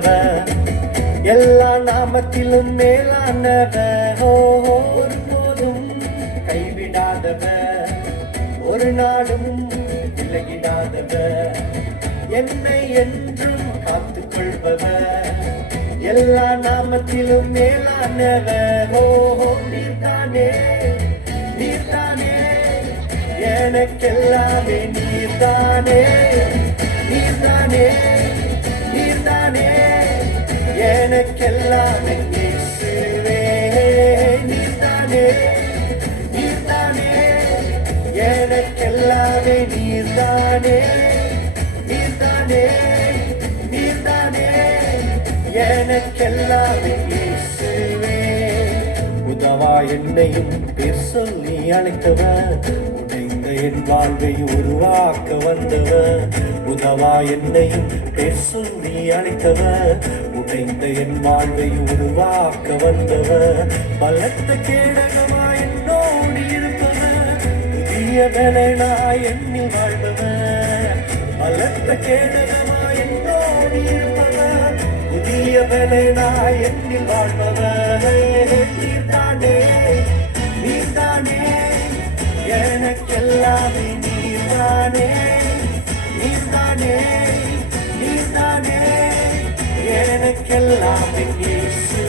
வந்தவர், எல்லா நாமத்திலும் மேலானவர். ஒருபோதும் கைவிடாதவர், ஒரு நாளும் விலகிடாதவர், என்னை என்றும் காத்துக் கொள்பவர், எல்லா நாமத்திலும் மேலானவர். நீர்தானே நீர்தானே எனக்கெல்லாமே, நீர்தானே நீர்தானே நீர்தானே எனக்கெல்லாமே இயேசுவே. நீர்தானே நீர்தானே எனக்கெல்லாமே, நீர்தானே நீர்தானே நீர்தானே எனக்கெல்லாமே இயேசுவே. உதவா என்னையும் பேர் சொல்லி அழைத்தவர், உடைந்த என் வாழ்வை உருவாக்க வந்தவர். உதவா என்னையும் பேர் சொல்லி அழைத்தவர், உடைந்த என் வாழ்வை உருவாக்க வந்தவர். பலத்த கேடகமா என்னோடு இருப்பவர், புதிய பலனாய் என்னில் வாழ்பவர். பலத்த கேடகமா என்னோடு இருப்பவர், புதிய பலனாய் என்னில் வாழ்பவர். நீர்தானே நீர்தானே எனக்கெல்லாமே, நீர்தானே நீர்தானே நீர்தானே எனக்கெல்லாமே இயேசு.